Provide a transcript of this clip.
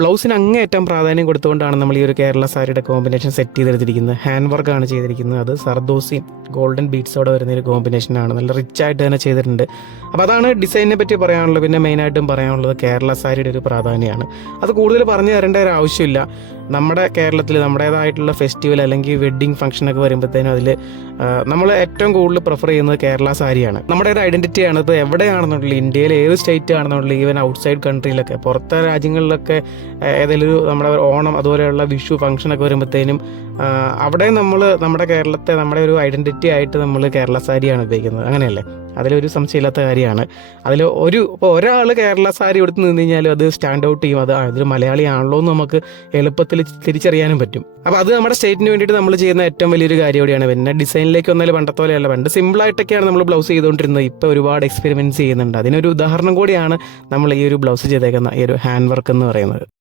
ബ്ലൗസിന് അങ്ങേയറ്റം പ്രാധാന്യം കൊടുത്തുകൊണ്ടാണ് നമ്മൾ ഈ ഒരു കേരള സാരിയുടെ കോമ്പിനേഷൻ സെറ്റ് ചെയ്തെടുത്തിരിക്കുന്നത്. ഹാൻഡ് വർക്കാണ് ചെയ്തിരിക്കുന്നത്. അത് സർദോസിയും ഗോൾഡൻ ബീഡ്സോടെ വരുന്ന ഒരു കോമ്പിനേഷനാണ്. നല്ല റിച്ച് ആയിട്ട് തന്നെ ചെയ്തിട്ടുണ്ട്. അപ്പോൾ അതാണ് ഡിസൈനിനെ പറ്റി പറയാനുള്ളത്. പിന്നെ മെയിനായിട്ടും പറയാനുള്ളത് കേരള സാരിയുടെ ഒരു പ്രാധാന്യമാണ്. അത് കൂടുതൽ പറഞ്ഞു തരേണ്ട ഒരു ആവശ്യമില്ല. നമ്മുടെ കേരളത്തിൽ നമ്മുടേതായിട്ടുള്ള ഫെസ്റ്റിവൽ അല്ലെങ്കിൽ വെഡ്ഡിങ് ഫംഗ്ഷനൊക്കെ വരുമ്പോഴത്തേനും അതിൽ നമ്മൾ ഏറ്റവും കൂടുതൽ പ്രിഫർ ചെയ്യുന്നത് കേരള സാരിയാണ്. നമ്മുടെ ഒരു ഐഡൻറ്റിറ്റിയാണ്. ഇപ്പോൾ എവിടെയാണെന്നുണ്ടെങ്കിൽ ഇന്ത്യയിൽ ഏത് സ്റ്റേറ്റ് ആണെന്നുണ്ടെങ്കിൽ ഈവൻ ഔട്ട്സൈഡ് കൺട്രിയിലൊക്കെ പുറത്തെ രാജ്യങ്ങളിലൊക്കെ ഏതെങ്കിലും ഒരു നമ്മുടെ ഓണം അതുപോലെയുള്ള വിഷു ഫംഗ്ഷനൊക്കെ വരുമ്പോഴത്തേനും അവിടെ നമ്മൾ നമ്മുടെ കേരളത്തെ നമ്മുടെ ഒരു ഐഡൻറ്റിറ്റി ആയിട്ട് നമ്മൾ കേരള സാരിയാണ് ഉപയോഗിക്കുന്നത്. അങ്ങനെയല്ലേ? അതിലൊരു സംശയമില്ലാത്ത കാര്യമാണ്. ഇപ്പോൾ ഒരാൾ കേരള സാരി എടുത്ത് നിന്ന് കഴിഞ്ഞാലും അത് സ്റ്റാൻഡ് ഔട്ട് ചെയ്യും. അതൊരു മലയാളിയാണല്ലോ എന്ന് നമുക്ക് എളുപ്പത്തിൽ തിരിച്ചറിയാനും പറ്റും. അപ്പോൾ അത് നമ്മുടെ സ്റ്റേറ്റിന് വേണ്ടിയിട്ട് നമ്മൾ ചെയ്യുന്ന ഏറ്റവും വലിയൊരു കാര്യം കൂടിയാണ്. പിന്നെ ഡിസൈനിലേക്ക് വന്നാലും പണ്ടത്തെ പോലെയല്ല. പണ്ട് സിമ്പിളായിട്ടൊക്കെയാണ് നമ്മൾ ബ്ലൗസ് ചെയ്തുകൊണ്ടിരുന്നത്. ഇപ്പോൾ ഒരുപാട് എക്സ്പെരിമെൻറ്റ്സ് ചെയ്യുന്നുണ്ട്. അതിനൊരു ഉദാഹരണം കൂടിയാണ് നമ്മൾ ഈ ഒരു ബ്ലൗസ് ചെയ്തേക്കുന്ന ഈ ഒരു ഹാൻഡ് വർക്ക് എന്ന് പറയുന്നത്.